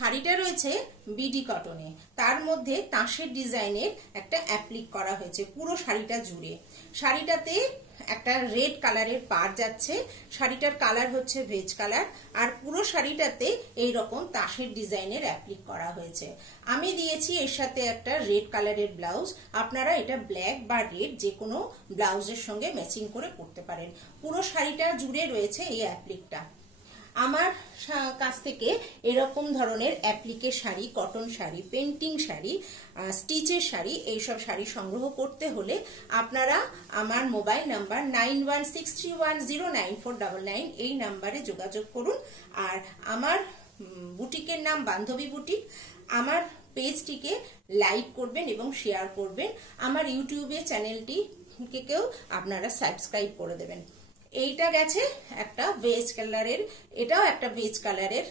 শাড়িটা রয়েছে বিডি কটনে, তার মধ্যে তাঁতের ডিজাইনের একটা অ্যাপ্লিক করা হয়েছে পুরো শাড়িটা জুড়ে। শাড়িটাতে একটা রেড কালারের পাড় যাচ্ছে, শাড়িটার কালার হচ্ছে ভেজ কালার, আর পুরো শাড়িটাতে এই রকম তাঁতের ডিজাইনের অ্যাপ্লিক করা হয়েছে। আমি দিয়েছি এর সাথে একটা রেড কালারের ব্লাউজ, আপনারা এটা ব্ল্যাক বা রেড যে কোনো ব্লাউজের সঙ্গে ম্যাচিং করে পরতে পারেন। পুরো শাড়িটা জুড়ে রয়েছে এই অ্যাপ্লিকটা। আমার কাছ থেকে এরকম ধরনের অ্যাপ্লিকের শাড়ি, কটন শাড়ি, পেন্টিং শাড়ি, স্টিচের শাড়ি, এইসব শাড়ি সংগ্রহ করতে হলে আপনারা আমার মোবাইল নাম্বার 9163109499 এই নাম্বারে যোগাযোগ করুন। আর আমার বুটিকের নাম বান্ধবী বুটিক। আমার পেজটিকে লাইক করবেন এবং শেয়ার করবেন। আমার ইউটিউবে চ্যানেলটিকেও আপনারা সাবস্ক্রাইব করে দেবেন। এইটা গেছে একটা ভেজ কালারের, এটাও একটা ভেজ কালারের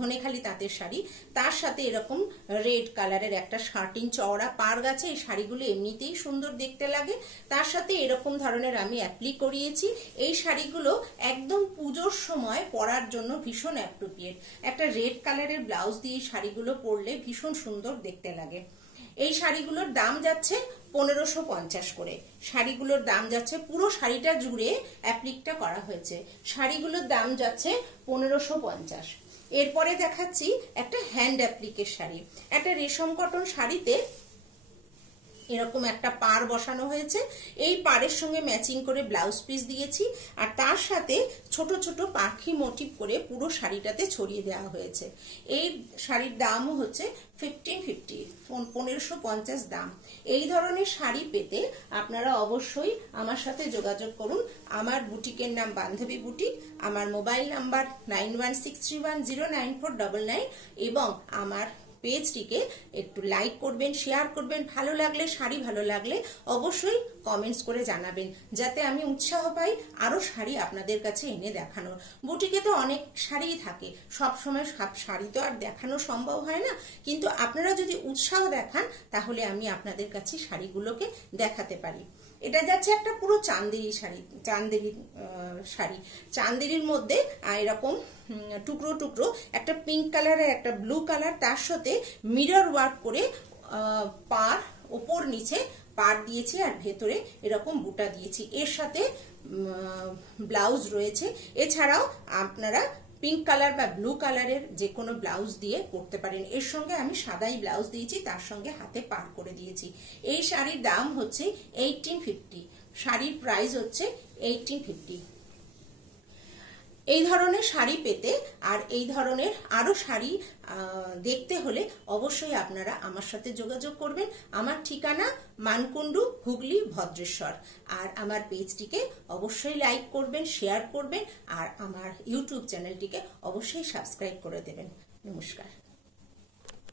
ধনেখালি তাঁতের শাড়ি, তার সাথে এরকম রেড কালারের একটা শার্টিন চওড়া পাড় গেছে। এই শাড়িগুলো এমনিতেই সুন্দর দেখতে লাগে, তার সাথে এরকম ধরনের আমি অ্যাপ্লিক করিয়েছি। এই শাড়িগুলো একদম পুজোর সময় পরার জন্য ভীষণ অ্যাপ্রোপ্রিয়েট। একটা রেড কালারের ব্লাউজ দিয়ে এই শাড়িগুলো পরলে ভীষণ সুন্দর দেখতে লাগে। এই শাড়িগুলোর দাম যাচ্ছে 1550 করে। শাড়িগুলোর দাম যাচ্ছে, পুরো শাড়িটা জুড়ে অ্যাপ্লিকটা করা হয়েছে, শাড়িগুলোর দাম যাচ্ছে 1550। এরপরে দেখাচ্ছি একটা হ্যান্ড অ্যাপ্লিকের শাড়ি। একটা রেশম কটন শাড়িতে এরকম একটা পাড় বসানো হয়েছে, এই পাড়ের সঙ্গে ম্যাচিং করে ব্লাউজ পিস দিয়েছি, আর তার সাথে ছোট ছোট পাখি মোটিভ করে পুরো শাড়িটাতে ছড়িয়ে দেওয়া হয়েছে। এই শাড়ির দামও হচ্ছে 1550 দাম। এই ধরনের শাড়ি পেতে আপনারা অবশ্যই আমার সাথে যোগাযোগ করুন। আমার বুটিকের নাম বান্ধবী বুটিক, আমার মোবাইল নাম্বার 9163109499 এবং আমার পেজটিকে একটু লাইক করবেন, শেয়ার করবেন। ভালো লাগলে, শাড়ি ভালো লাগলে অবশ্যই কমেন্টস করে জানাবেন, যাতে আমি উৎসাহ পাই আরো শাড়ি আপনাদের কাছে এনে দেখানোর। বুটিকে তো অনেক শাড়িই থাকে, সব সময় সব শাড়ি তো আর দেখানো সম্ভব হয় না, কিন্তু আপনারা যদি উৎসাহ দেখান তাহলে আমি আপনাদের কাছে শাড়িগুলোকে দেখাতে পারি। এটা যাচ্ছে একটা পুরো চান্দেরি শাড়ি, চান্দেরির মধ্যে এরকম টুকরো টুকরো একটা পিঙ্ক কালারের একটা ব্লু কালার, তার সাথে মিরর ওয়ার্ক করে পাড় ওপর নিচে পাড় দিয়েছি, আর ভেতরে এরকম বুটা দিয়েছি। এর সাথে ব্লাউজ রয়েছে। এছাড়াও আপনারা পিঙ্ক কালার বা ব্লু কালারের যে কোনো ব্লাউজ দিয়ে পরতে পারেন। এর সঙ্গে আমি সাদাই ব্লাউজ দিয়েছি, তার সঙ্গে হাতে পাড় করে দিয়েছি। এই শাড়ির দাম হচ্ছে 1850, শাড়ির প্রাইস হচ্ছে 1850। এই ধরনের শাড়ি পেতে আর এই ধরনের আরো শাড়ি দেখতে হলে অবশ্যই আপনারা আমার সাথে যোগাযোগ করবেন। আমার ঠিকানা মানকুণ্ডু, হুগলি, ভদ্রেশ্বর। আর আমার পেজটিকে অবশ্যই লাইক করবেন, শেয়ার করবেন, আর আমার ইউটিউব চ্যানেলটিকে অবশ্যই সাবস্ক্রাইব করে দেবেন। নমস্কার।